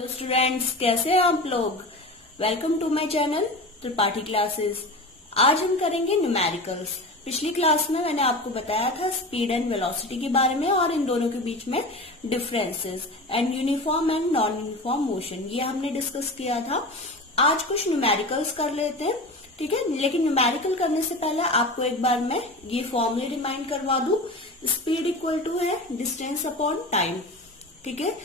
Students, कैसे हैं आप लोग। Welcome to my channel Tripathi classes. आज हम करेंगे न्यूमेरिकल्स। पिछली क्लास में मैंने आपको बताया था स्पीड एंड वेलोसिटी के बारे में और इन दोनों के बीच में differences and uniform and non uniform motion, ये हमने डिस्कस किया था। आज कुछ न्यूमेरिकल्स कर लेते हैं, ठीक है। लेकिन न्यूमेरिकल करने से पहले आपको एक बार मैं ये फॉर्मूले रिमाइंड करवा दूं। स्पीड इक्वल टू है डिस्टेंस अपॉन टाइम, ठीक है।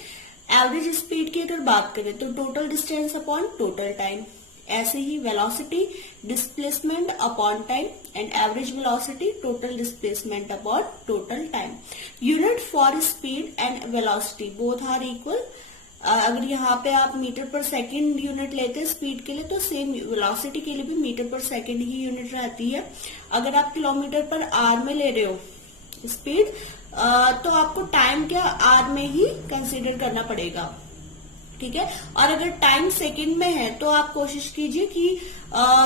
एवरेज स्पीड की अगर बात करें तो total distance upon total time. ऐसे ही velocity displacement upon time and average velocity total displacement upon total time. Unit for speed and velocity both are equal. अगर यहाँ पे आप मीटर पर सेकंड यूनिट लेते हैं स्पीड के लिए, तो सेम वेलोसिटी के लिए भी मीटर पर सेकंड ही यूनिट रहती है। अगर आप किलोमीटर पर आवर में ले रहे हो स्पीड, तो आपको टाइम क्या आर में ही कंसीडर करना पड़ेगा, ठीक है। और अगर टाइम सेकंड में है तो आप कोशिश कीजिए कि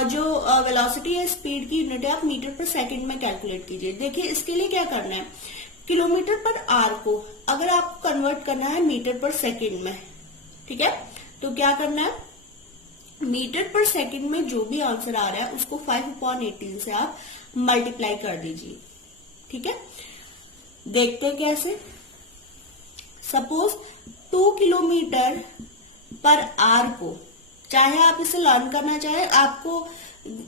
जो वेलोसिटी है स्पीड की यूनिट है आप मीटर पर सेकंड में कैलकुलेट कीजिए। देखिए इसके लिए क्या करना है, किलोमीटर पर आर को अगर आपको कन्वर्ट करना है मीटर पर सेकंड में, ठीक है, तो क्या करना है, मीटर पर सेकंड में जो भी आंसर आ रहा है उसको 5/18 से आप मल्टीप्लाई कर दीजिए, ठीक है। देखते हैं कैसे। सपोज 2 किलोमीटर पर आवर को, चाहे आप इसे लर्न करना चाहे, आपको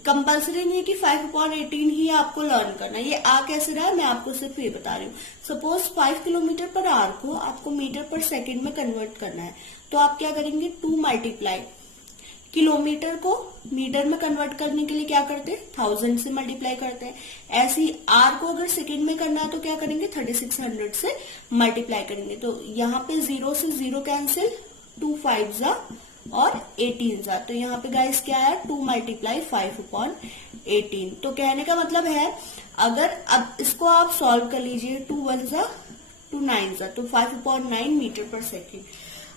कंपल्सरी नहीं है कि 5/18 ही आपको लर्न करना है। ये आ कैसे रहा है मैं आपको सिर्फ ये बता रही हूँ। सपोज 5 किलोमीटर पर आवर को आपको मीटर पर सेकंड में कन्वर्ट करना है, तो आप क्या करेंगे, 2 मल्टीप्लाई किलोमीटर को मीटर में कन्वर्ट करने के लिए क्या करते हैं, 1000 से मल्टीप्लाई करते हैं। ऐसे ही आर को अगर सेकंड में करना है तो क्या करेंगे, 3600 से मल्टीप्लाई करेंगे। तो यहाँ पे 0 से 0 कैंसिल, 2 5 जा और 18 जा, तो यहाँ पे गाइस क्या है, 2 मल्टीप्लाई 5/18। तो कहने का मतलब है, अगर अब इसको आप सॉल्व कर लीजिए, 2 1 जा 2 9 जा, तो 5/9 मीटर पर सेकेंड।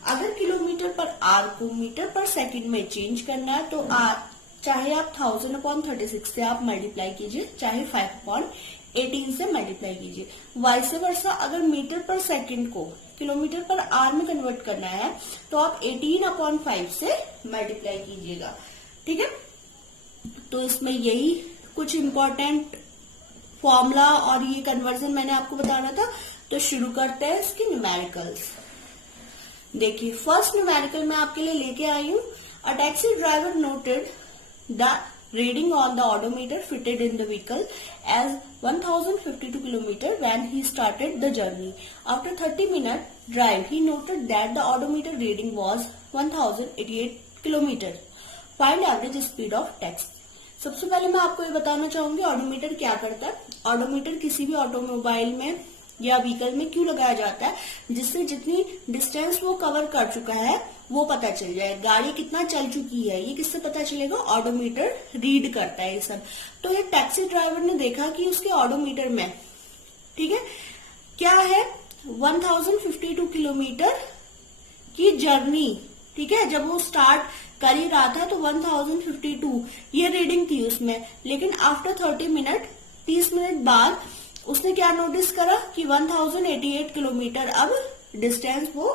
अगर किलोमीटर पर आर को मीटर पर सेकंड में चेंज करना है तो चाहे आप 1000/36 से आप मल्टीप्लाई कीजिए, चाहे 5/18 से मल्टीप्लाई कीजिए। वाइस वर्सा अगर मीटर पर सेकंड को किलोमीटर पर आर में कन्वर्ट करना है तो आप 18/5 से मल्टीप्लाई कीजिएगा, ठीक है। तो इसमें यही कुछ इंपॉर्टेंट फॉर्मूला और ये कन्वर्जन मैंने आपको बताना था। तो शुरू करते हैं इसकी न्यूमेरिकल्स। देखिए फर्स्ट न्यूमेरिकल मैं आपके लिए लेके आई हूँ। A taxi driver noted the reading on the odometer fitted in the vehicle as 1052 kilometre when he started the journey. After 30 minute drive he noted that the odometer reading was 1088 kilometre. Find average speed of taxi. सबसे पहले मैं आपको ये बताना चाहूंगी odometer क्या करता है। ऑडोमीटर किसी भी ऑटोमोबाइल में या व्हीकल में क्यों लगाया जाता है, जिससे जितनी डिस्टेंस वो कवर कर चुका है वो पता चल जाए, गाड़ी कितना चल चुकी है ये किससे पता चलेगा, ऑडोमीटर रीड करता है ये सब। तो ये टैक्सी ड्राइवर ने देखा कि उसके ऑडोमीटर में, ठीक है, क्या है, 1052 किलोमीटर की जर्नी, ठीक है। जब वो स्टार्ट कर ही रहा था तो 1052 ये रीडिंग थी उसमें, लेकिन आफ्टर 30 मिनट 30 मिनट बाद उसने क्या नोटिस करा कि 1088 किलोमीटर अब डिस्टेंस वो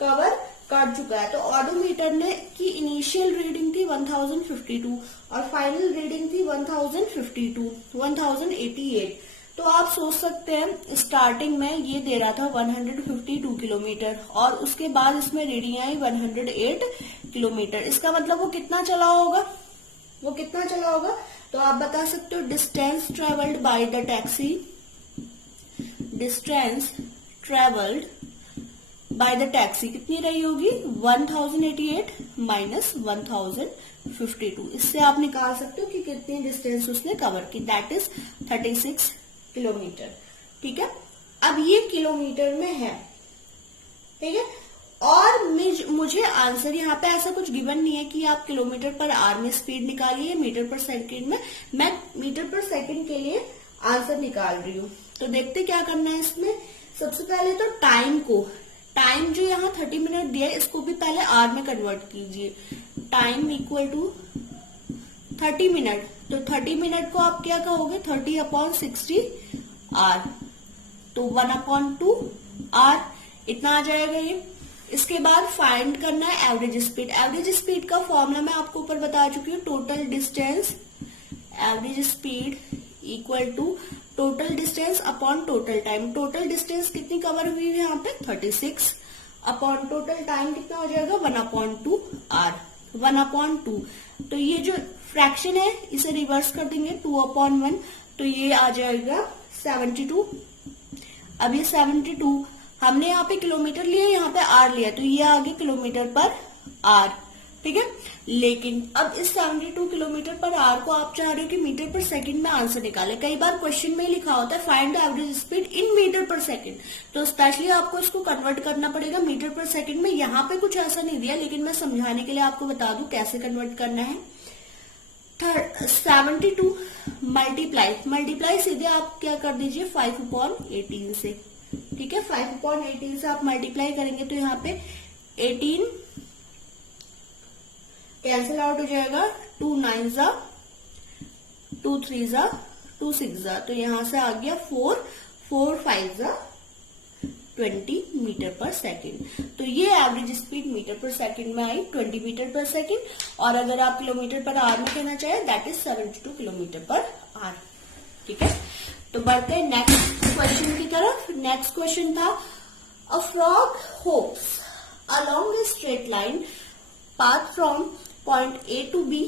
कवर कर चुका है। तो ऑडोमीटर ने की इनिशियल रीडिंग थी 1052 और फाइनल रीडिंग थी 1088। तो आप सोच सकते हैं स्टार्टिंग में ये दे रहा था 152 किलोमीटर और उसके बाद इसमें रीडिंग आई 108 किलोमीटर। इसका मतलब वो कितना चला होगा, तो आप बता सकते हो distance travelled by the taxi, distance travelled by the taxi कितनी रही होगी, 1088 माइनस 1052। इससे आप निकाल सकते हो कि कितनी डिस्टेंस उसने कवर की, दैट इज 36 किलोमीटर, ठीक है। अब ये किलोमीटर में है, ठीक है। और मुझे आंसर यहाँ पे ऐसा कुछ गिवन नहीं है कि आप किलोमीटर पर आवर में स्पीड निकालिए मीटर पर सेकंड में। मैं मीटर पर सेकंड के लिए आंसर निकाल रही हूँ। तो देखते क्या करना है इसमें। सबसे पहले तो टाइम जो यहाँ 30 मिनट दिया है इसको भी पहले आवर में कन्वर्ट कीजिए। टाइम इक्वल टू 30 मिनट, तो 30 मिनट को आप क्या कहोगे, 30/60 आवर, तो 1/2 आवर इतना आ जाएगा ये। इसके बाद फाइंड करना है एवरेज स्पीड। एवरेज स्पीड का फॉर्मूला मैं आपको ऊपर बता चुकी हूँ, total distance average speed equal to total distance upon total time. Total distance कितनी कवर हुई है यहाँ पे 36 अपॉन टोटल टाइम कितना हो जाएगा 1/2 आर 1/2। तो ये जो फ्रैक्शन है इसे रिवर्स कर देंगे 2/1, तो ये आ जाएगा 72। अब ये 72 हमने यहाँ पे किलोमीटर लिया, यहाँ पे आर लिया, तो ये आ गया किलोमीटर पर आर, ठीक है। लेकिन अब इस 72 किलोमीटर पर आर को आप चाह रहे हो कि मीटर पर सेकंड में आंसर निकाले। कई बार क्वेश्चन में लिखा होता है find average speed in metre per second, तो स्पेशली आपको इसको कन्वर्ट करना पड़ेगा मीटर पर सेकंड में। यहाँ पे कुछ ऐसा नहीं दिया, लेकिन मैं समझाने के लिए आपको बता दूं कैसे कन्वर्ट करना है। 72 मल्टीप्लाई सीधे आप क्या कर दीजिए 5/18 से, ठीक है। 5/18 से आप मल्टीप्लाई करेंगे तो यहाँ पे 18 कैंसिल आउट हो जाएगा, 2 9 जा 2 3 जा 2 6 जा, तो यहां से आ गया 4 4 5 जा 20 मीटर पर सेकंड। तो ये average speed metre per second में आई 20 मीटर पर सेकंड, और अगर आप किलोमीटर पर आवर में कहना चाहे that is 72 kilometre per hour, ठीक है। तो बढ़ते हैं नेक्स्ट क्वेश्चन की तरफ। नेक्स्ट क्वेश्चन था a frog hops along a straight line path from point A to B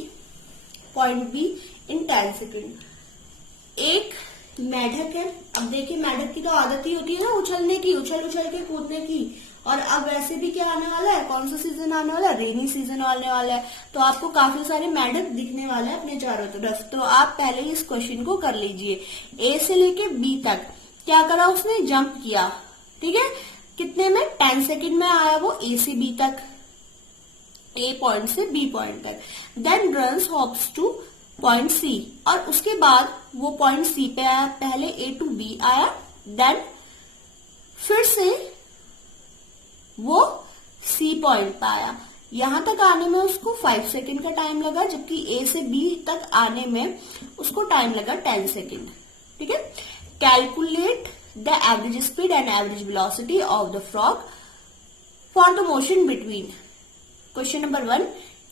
point B in 10 second. एक मेढक है। अब देखिए मेढक की तो आदत ही होती है ना उछलने की, उछल उछल के कूदने की, और अब वैसे भी क्या आने वाला है, कौन सा सीजन आने वाला है, रेनी सीजन आने वाला है, तो आपको काफी सारे मेढक दिखने वाले हैं अपने चारों तरफ। तो आप पहले इस क्वेश्चन को कर लीजिए। ए से लेके बी तक क्या करा उसने, जंप किया, ठीक है। कितने में 10 सेकेंड में आया वो ए से बी तक, ए पॉइंट से बी पॉइंट तक। Then runs hops to point C, और उसके बाद वो पॉइंट सी पे आया, पहले ए टू बी आया, देन फिर से वो सी पॉइंट पे आया। यहां तक आने में उसको 5 सेकेंड का टाइम लगा, जबकि ए से बी तक आने में उसको टाइम लगा 10 सेकेंड, ठीक है। Calculate the average speed and average velocity of the frog for the motion between question number 1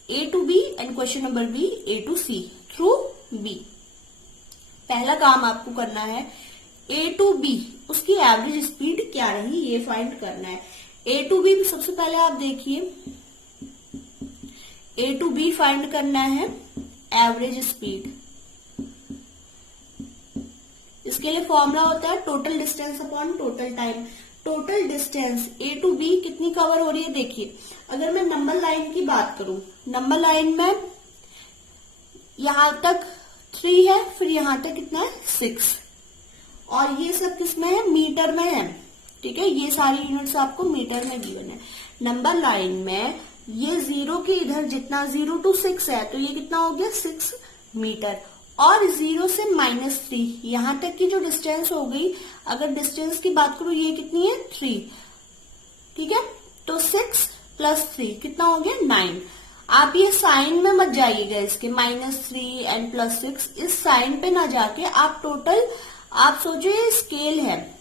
A to B and question number B A to C through B. पहला काम आपको करना है ए टू बी उसकी average speed क्या रही ये find करना है। ए टू बी सबसे पहले आप देखिए, ए टू बी फाइंड करना है एवरेज स्पीड। इसके लिए फॉर्मूला होता है total distance upon total time. Total distance A to B कितनी कवर हो रही है, देखिए अगर मैं नंबर लाइन की बात करूं, नंबर लाइन में यहां तक 3 है, फिर यहां तक कितना है 6, और ये सब किसमें है, मीटर में है, ठीक है। ये सारी यूनिट्स आपको मीटर में गिवन है। नंबर लाइन में ये 0 के इधर जितना 0 to 6 है, तो ये कितना हो गया 6 मीटर, और 0 से -3 यहां तक की जो डिस्टेंस हो गई, अगर डिस्टेंस की बात करूं ये कितनी है 3, ठीक है। तो 6 + 3 कितना हो गया 9। आप ये साइन में मत जाइएगा, इसके -3 एंड +6 इस साइन पे ना जाके आप टोटल आप सोचो ये स्केल है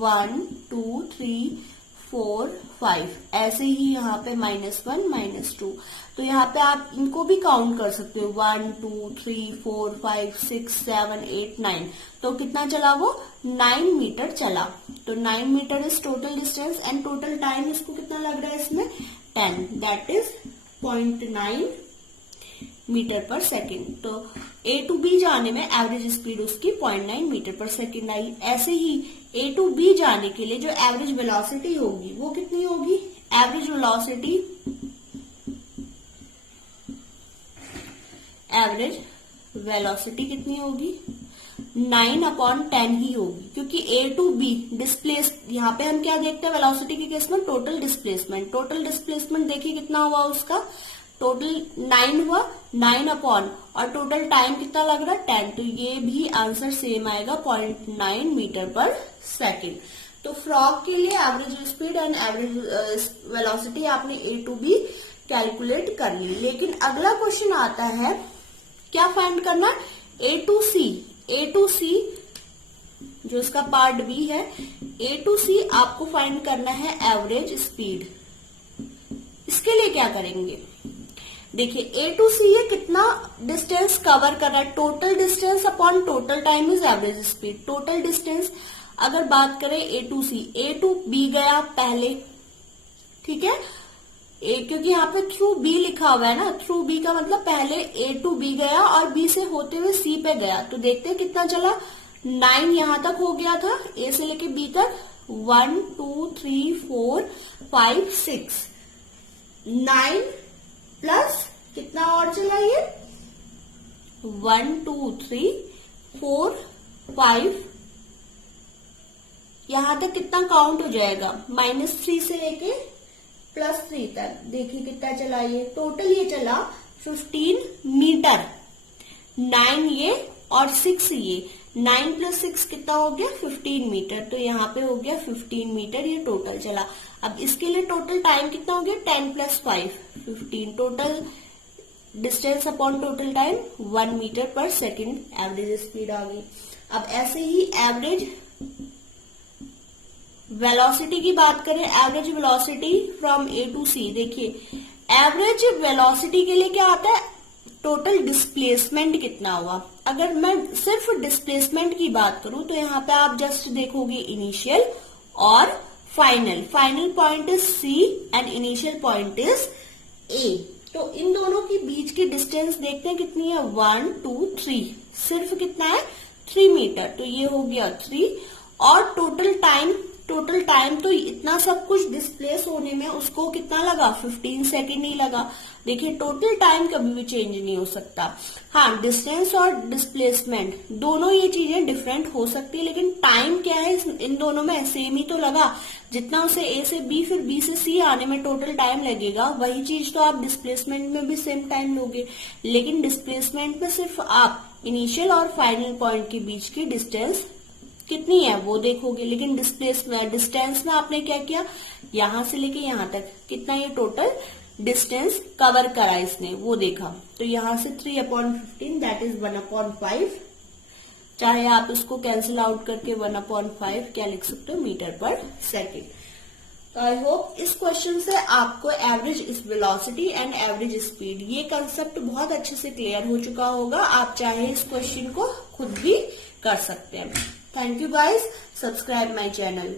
1 2 3 4 5, ऐसे ही यहाँ पे -1 -2, तो यहाँ पे आप इनको भी काउंट कर सकते हो 1 2 3 4 5 6 7 8 9, तो कितना चला वो 9 मीटर चला। तो 9 metre is total distance and total time इसको कितना लग रहा है इसमें 10, that is 0.9 metre per second. तो ए टू बी जाने में एवरेज स्पीड उसकी 0.9 मीटर पर सेकेंड आई। ऐसे ही ए टू बी जाने के लिए जो एवरेज वेलोसिटी होगी वो कितनी होगी, एवरेज वेलोसिटी कितनी होगी 9/10 ही होगी, क्योंकि ए टू बी डिस्प्लेस, यहाँ पे हम क्या देखते हैं वेलोसिटी के केस में टोटल डिस्प्लेसमेंट। टोटल डिस्प्लेसमेंट देखिए कितना हुआ उसका, टोटल 9 हुआ, 9 और टोटल टाइम कितना लग रहा है 10, तो ये भी आंसर सेम आएगा 0.9 मीटर पर सेकेंड। तो फ्रॉग के लिए average speed and average velocity आपने ए टू बी कैलकुलेट कर ली। लेकिन अगला क्वेश्चन आता है क्या फाइंड करना, ए टू सी। ए टू सी जो इसका पार्ट बी है, ए टू सी आपको फाइंड करना है एवरेज स्पीड, इसके लिए क्या करेंगे, देखिए A to C ये कितना डिस्टेंस कवर कर रहा है, total distance upon total time is average speed. Total distance अगर बात करें A to C, A to B गया पहले, ठीक है, क्योंकि यहाँ पे थ्रू बी लिखा हुआ है ना, थ्रू बी का मतलब पहले A to B गया और B से होते हुए C पे गया। तो देखते हैं कितना चला, 9 यहां तक हो गया था, A से लेके B तक, 1 2 3 4 5 6, 9 प्लस कितना और चला ये, 1 2 3 4 5, यहां तक कितना काउंट हो जाएगा, -3 से लेके +3 तक। देखिए कितना चला ये, टोटल ये चला 15 मीटर। 9 ये और 6 ये, 9 + 6 कितना हो गया, 15 मीटर। तो यहाँ पे हो गया 15 मीटर ये टोटल चला। अब इसके लिए टोटल टाइम कितना हो गया, 10 + 5 15, total distance upon total time 1 metre per second average speed आ गई। अब ऐसे ही एवरेज वेलोसिटी की बात करें, average velocity from A to C। देखिए एवरेज वेलोसिटी के लिए क्या आता है, टोटल डिस्प्लेसमेंट कितना हुआ। अगर मैं सिर्फ डिस्प्लेसमेंट की बात करूं तो यहाँ पे आप जस्ट देखोगे इनिशियल और final. Final point is C and initial point is A। तो इन दोनों के बीच की डिस्टेंस देखते हैं कितनी है, 1 2 3, सिर्फ कितना है 3 मीटर। तो ये हो गया 3 और टोटल टाइम तो इतना सब कुछ डिस्प्लेस होने में उसको कितना लगा, 15 सेकेंड ही लगा। देखिए टोटल टाइम कभी भी चेंज नहीं हो सकता। हाँ, डिस्टेंस और डिस्प्लेसमेंट दोनों ये चीजें डिफरेंट हो सकती है, लेकिन टाइम क्या है इन दोनों में सेम ही तो लगा। जितना उसे A से B फिर B से C आने में टोटल टाइम लगेगा, वही चीज तो आप डिस्प्लेसमेंट में भी सेम टाइम लोगे। लेकिन डिस्प्लेसमेंट में सिर्फ आप इनिशियल और फाइनल पॉइंट के बीच की डिस्टेंस कितनी है वो देखोगे, लेकिन डिस्टेंस में आपने क्या किया, यहां से लेके यहां तक कितना ये टोटल डिस्टेंस कवर करा इसने वो देखा। तो यहां से 3/15 दैट इज 1/5, चाहे आप इसको कैंसिल आउट करके 1/5 क्या लिख सकते हो, मीटर पर सेकेंड। तो आई होप इस क्वेश्चन से आपको average velocity and average speed ये कंसेप्ट बहुत अच्छे से क्लियर हो चुका होगा। आप चाहे इस क्वेश्चन को खुद भी कर सकते हैं। Thank you guys. Subscribe my channel.